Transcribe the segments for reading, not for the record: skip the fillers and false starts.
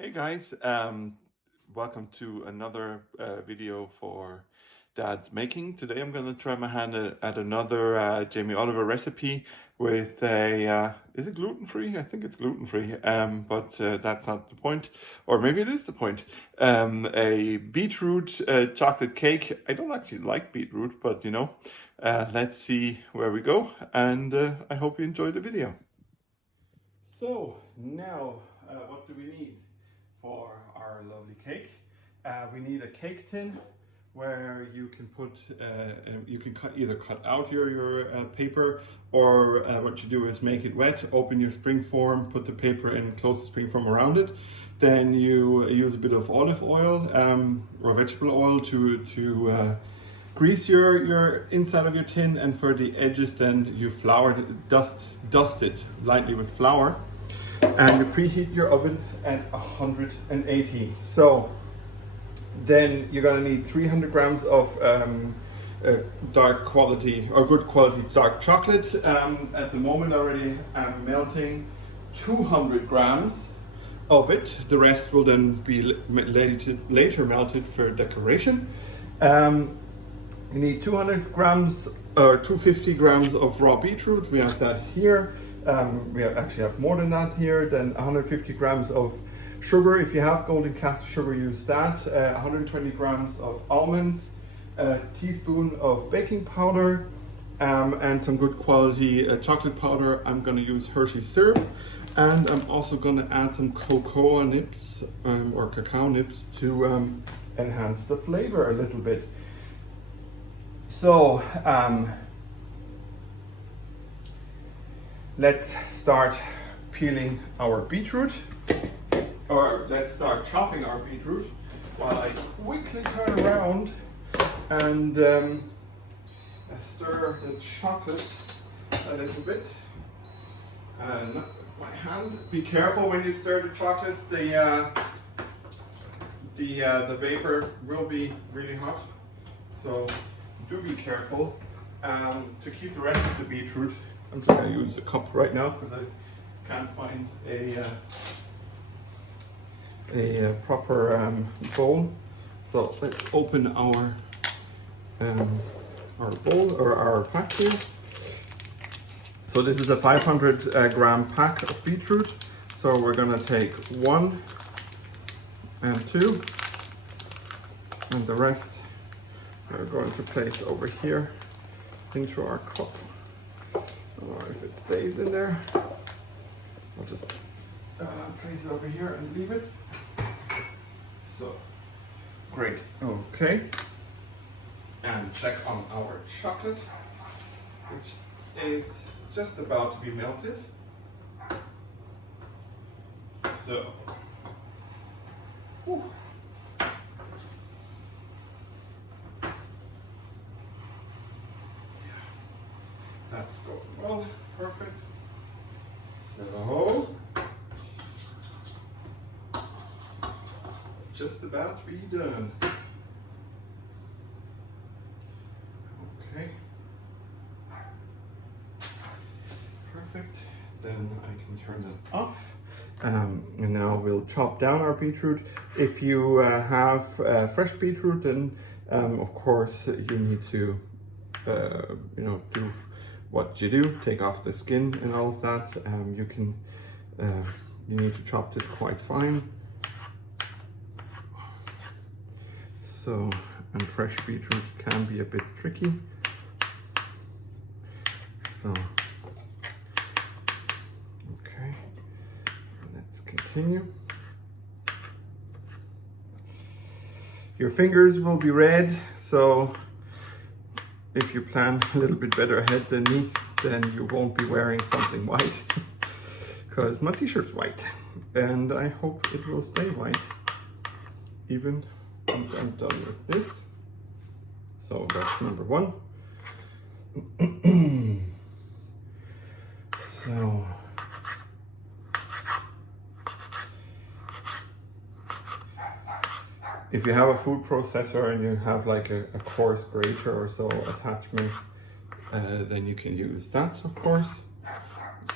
Hey guys, welcome to another video for Dad's Making. Today I'm going to try my hand at another Jamie Oliver recipe with a, is it gluten-free? I think it's gluten-free, but that's not the point, or maybe it is the point. A beetroot chocolate cake. I don't actually like beetroot, but you know, let's see where we go, and I hope you enjoy the video. So now, what do we need for our lovely cake? We need a cake tin where you can put, you can either cut out your paper, or what you do is make it wet, open your spring form, put the paper in, close the spring form around it. Then you use a bit of olive oil or vegetable oil to grease your inside of your tin, and for the edges then you flour it, dust it lightly with flour, and you preheat your oven at 180. So then you're gonna need 300 grams of dark quality or good quality dark chocolate. At the moment already I'm melting 200 grams of it. The rest will then be later melted for decoration. You need 200 grams or 250 grams of raw beetroot. We have that here. We actually have more than that here. Then 150 grams of sugar. If you have golden caster sugar, use that. 120 grams of almonds, a teaspoon of baking powder, and some good quality chocolate powder. I'm going to use Hershey syrup, and I'm also going to add some cocoa nibs or cacao nibs to enhance the flavor a little bit. So let's start peeling our beetroot, or let's start chopping our beetroot while I quickly turn around and stir the chocolate a little bit. And with my hand, be careful when you stir the chocolate. The vapor will be really hot, so do be careful. To keep the rest of the beetroot, I'm just going to use a cup right now because I can't find a proper bowl. So let's open our bowl or our pack here. So this is a 500 gram pack of beetroot. So we're going to take 1 and 2, and the rest we're going to place over here into our cup. Or if it stays in there, I'll just place it over here and leave it. So, great. Okay. And check on our chocolate, which is just about to be melted. So, whew. That's going well, perfect. So, just about to be done. Okay, perfect. Then I can turn it off. And now we'll chop down our beetroot. If you have fresh beetroot, then of course you need to, do what you do, take off the skin and all of that. You need to chop this quite fine. So, and fresh beetroot can be a bit tricky. So, okay, let's continue. Your fingers will be red, so if you plan a little bit better ahead than me, then you won't be wearing something white, because my t-shirt's white, and I hope it will stay white even once I'm done with this. So that's number 1. So if you have a food processor and you have like a coarse grater or so attachment, then you can use that, of course.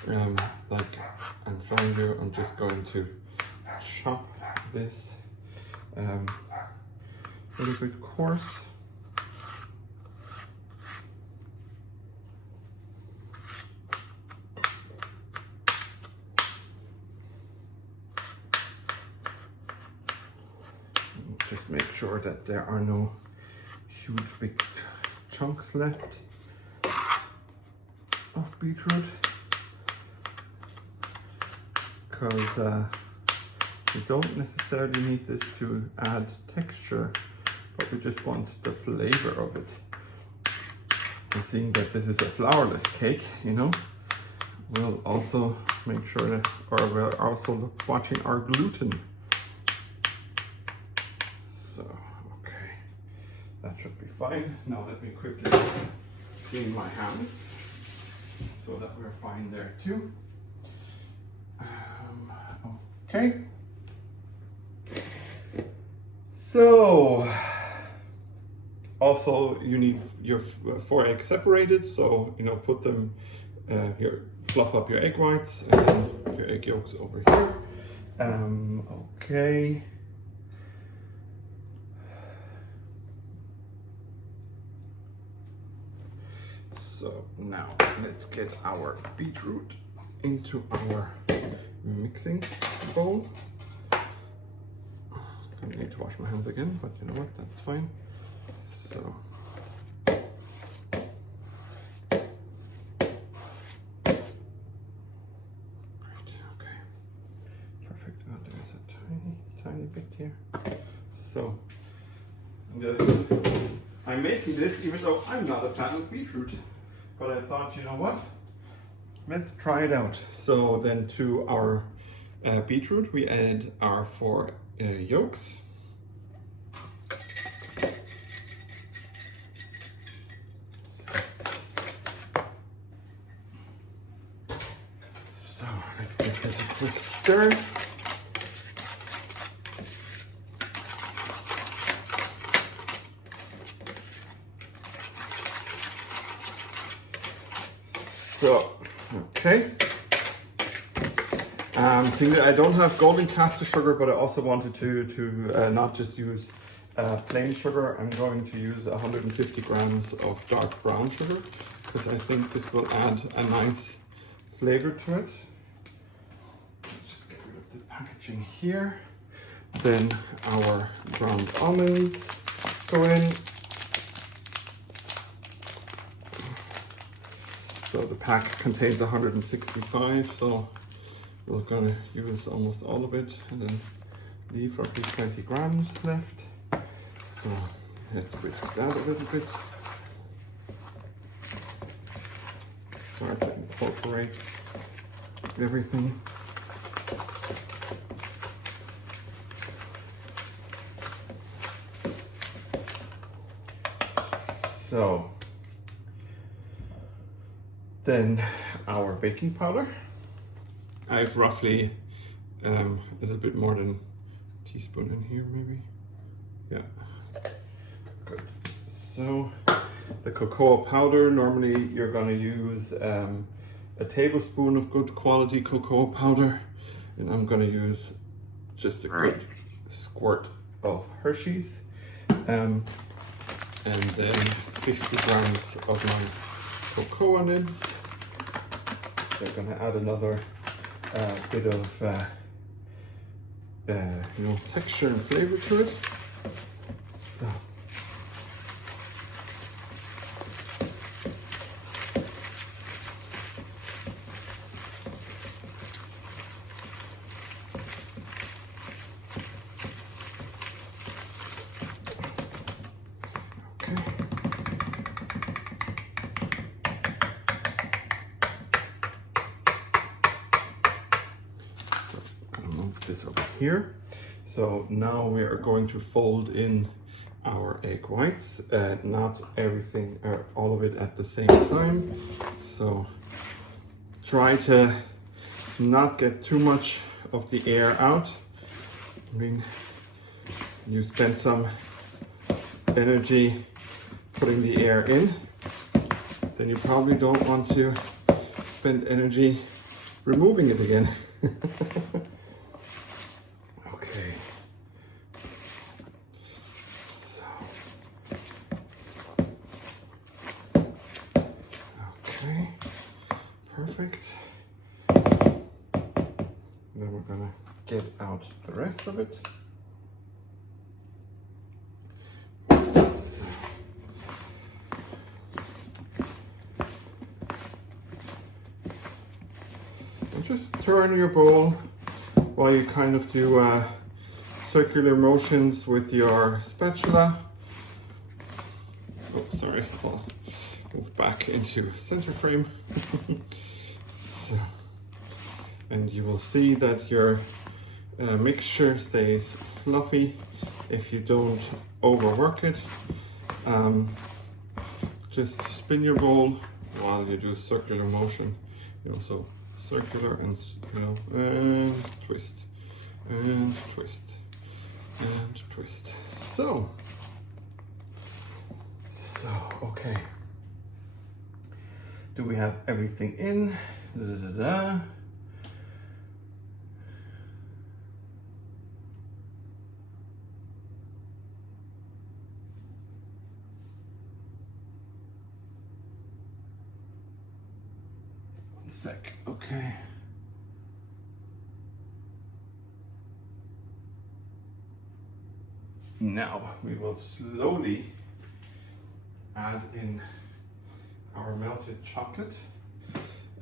Like I'm showing you, I'm just going to chop this a little bit coarse. Just make sure that there are no huge big chunks left of beetroot, because we don't necessarily need this to add texture, but we just want the flavor of it. And seeing that this is a flourless cake, you know, we'll also make sure that, or we're also watching our gluten. So, okay, that should be fine. Now let me quickly clean my hands so that we're fine there too. Okay. So, also you need your 4 eggs separated. So, you know, put them, fluff up your egg whites and then your egg yolks over here. Okay. So now let's get our beetroot into our mixing bowl. I need to wash my hands again, but you know what, that's fine. So okay, perfect. Oh, there's a tiny bit here. So I'm making this even though I'm not a fan of beetroot, but I thought, you know what, let's try it out. So then to our beetroot we add our 4 yolks. So let's give this a quick stir. So, okay. Seeing that I don't have golden caster sugar, but I also wanted to not just use plain sugar. I'm going to use 150 grams of dark brown sugar because I think this will add a nice flavor to it. Let's just get rid of the packaging here. Then our ground almonds go in. So the pack contains 165, so we're gonna use almost all of it and then leave roughly 20 grams left. So let's whisk that a little bit. Start to incorporate everything. So then our baking powder. I have roughly a little bit more than a teaspoon in here, maybe. Yeah, good. So the cocoa powder, normally you're going to use a tablespoon of good quality cocoa powder, and I'm going to use just a good squirt of Hershey's, and then 50 grams of my cocoa nibs. They're going to add another bit of texture and flavor to it. So. This over here. So now we are going to fold in our egg whites, not everything or all of it at the same time. So try to not get too much of the air out. I mean, you spend some energy putting the air in, then you probably don't want to spend energy removing it again. Okay, Perfect. Then we're gonna get out the rest of it. And just turn your bowl while you kind of do circular motions with your spatula. Oh, sorry, I'll move back into center frame. So, and you will see that your mixture stays fluffy if you don't overwork it. Just spin your bowl while you do circular motion. You know, so circular and and twist and twist and twist. So okay. Do we have everything in? Da, da, da, da. One sec, okay. Now we will slowly add in our melted chocolate.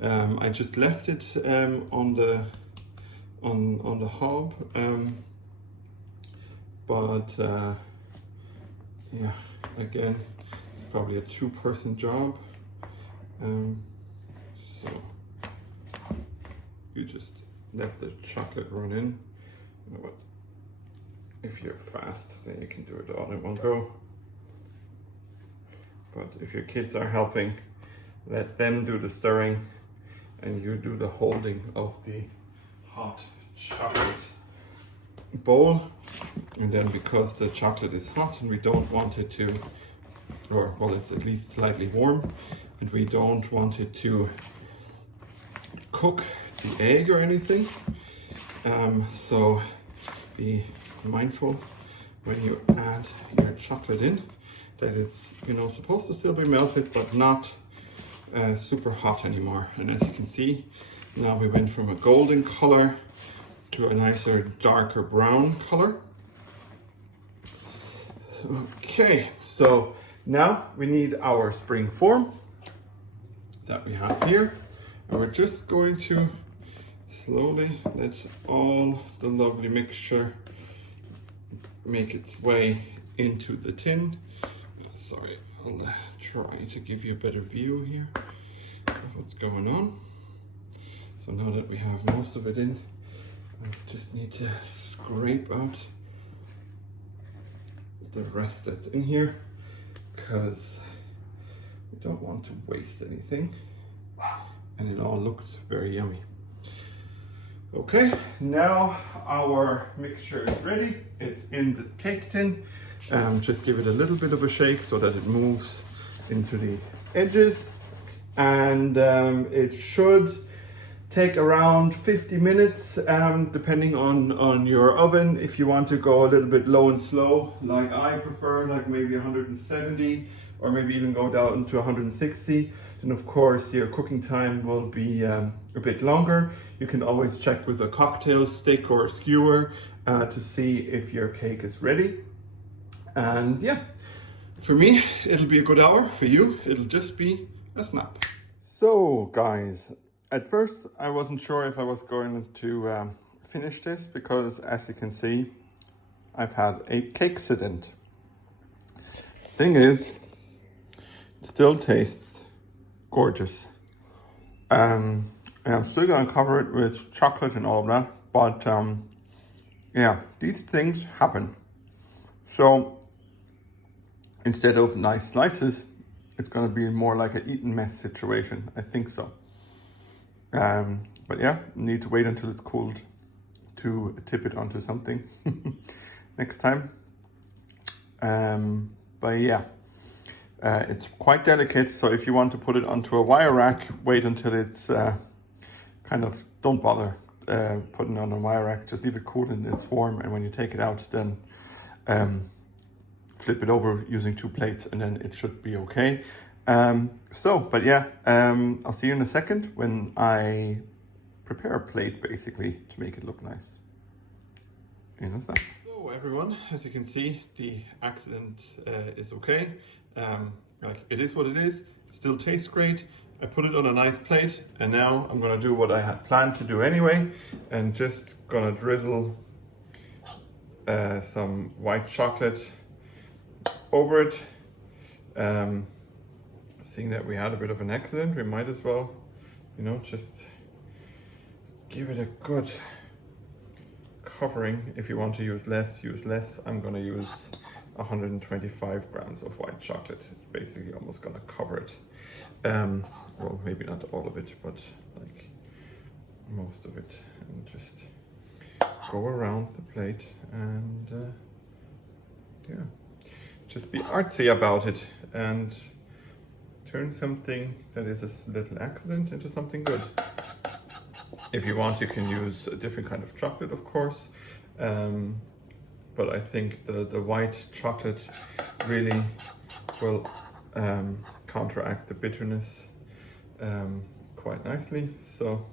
I just left it on the hob, but yeah, again, it's probably a two-person job. So you just let the chocolate run in. You know what? If you're fast, then you can do it all in one go. But if your kids are helping, let them do the stirring and you do the holding of the hot chocolate bowl. And then because the chocolate is hot and we don't want it to, or well, it's at least slightly warm, and we don't want it to cook the egg or anything. So be mindful when you add your chocolate in that it's, you know, supposed to still be melted but not super hot anymore. And as you can see, now we went from a golden color to a nicer darker brown color. Okay, so now we need our spring form that we have here, and we're just going to slowly let all the lovely mixture make its way into the tin. Sorry, I'll try to give you a better view here of what's going on. So now that we have most of it in, I just need to scrape out the rest that's in here because we don't want to waste anything, and it all looks very yummy. Okay, now our mixture is ready. It's in the cake tin. Just give it a little bit of a shake so that it moves into the edges, and it should take around 50 minutes depending on your oven. If you want to go a little bit low and slow, like I prefer, like maybe 170 or maybe even go down to 160, then of course your cooking time will be a bit longer. You can always check with a cocktail stick or a skewer to see if your cake is ready. And yeah, for me, it'll be a good hour. For you, it'll just be a snap. So guys, at first I wasn't sure if I was going to finish this because, as you can see, I've had a cake accident. Thing is, it still tastes gorgeous. And I'm still gonna cover it with chocolate and all of that, but yeah, these things happen. So instead of nice slices, it's gonna be more like an eaten mess situation. I think so. But yeah, need to wait until it's cooled to tip it onto something next time. But yeah, it's quite delicate. So if you want to put it onto a wire rack, wait until it's don't bother putting it on a wire rack. Just leave it cool in its form. And when you take it out, then flip it over using 2 plates and then it should be okay. But yeah, I'll see you in a second when I prepare a plate basically to make it look nice. You know that? So everyone, as you can see, the accident is okay. Like it is what it is. It still tastes great. I put it on a nice plate, and now I'm gonna do what I had planned to do anyway, and just gonna drizzle some white chocolate over it. Seeing that we had a bit of an accident, we might as well, you know, just give it a good covering. If you want to use less, use less. I'm gonna use 125 grams of white chocolate. It's basically almost gonna cover it. Well, maybe not all of it, but like most of it. And just go around the plate and yeah, just be artsy about it and turn something that is a little accident into something good. If you want, you can use a different kind of chocolate, of course. But I think the white chocolate really will counteract the bitterness quite nicely. So,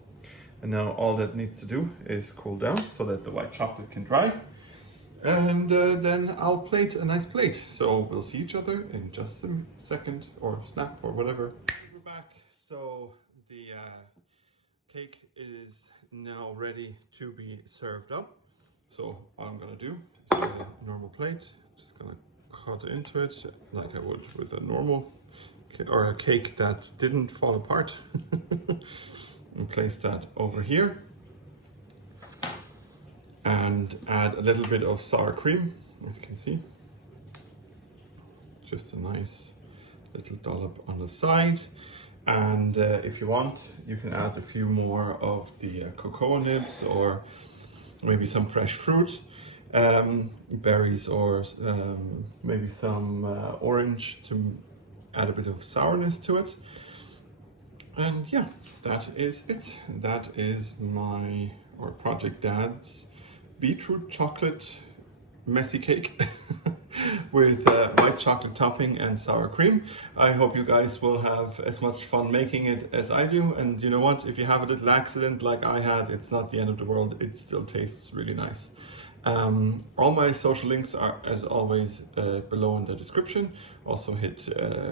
and now all that needs to do is cool down so that the white chocolate can dry. And then I'll plate a nice plate. So we'll see each other in just a second, or snap, or whatever. We're back. So the cake is now ready to be served up. So all I'm gonna do is use a normal plate. Just gonna cut into it like I would with a normal or a cake that didn't fall apart. And place that over here. And add a little bit of sour cream, as you can see. Just a nice little dollop on the side. And if you want, you can add a few more of the cocoa nibs, or maybe some fresh fruit, berries, or maybe some orange to add a bit of sourness to it. And yeah, that is it. That is my, or Project Dad's, beetroot chocolate messy cake with white chocolate topping and sour cream. I hope you guys will have as much fun making it as I do. And you know what? If you have a little accident like I had, it's not the end of the world. It still tastes really nice. All my social links are, as always, below in the description. Also hit,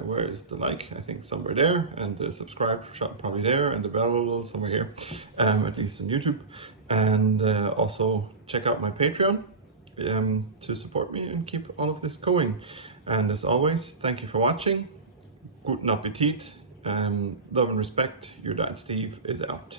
where is the like? I think somewhere there, and the subscribe probably there, and the bell somewhere here, at least on YouTube. And also check out my Patreon to support me and keep all of this going. And as always, thank you for watching. Guten Appetit. Love and respect. Your dad Steve is out.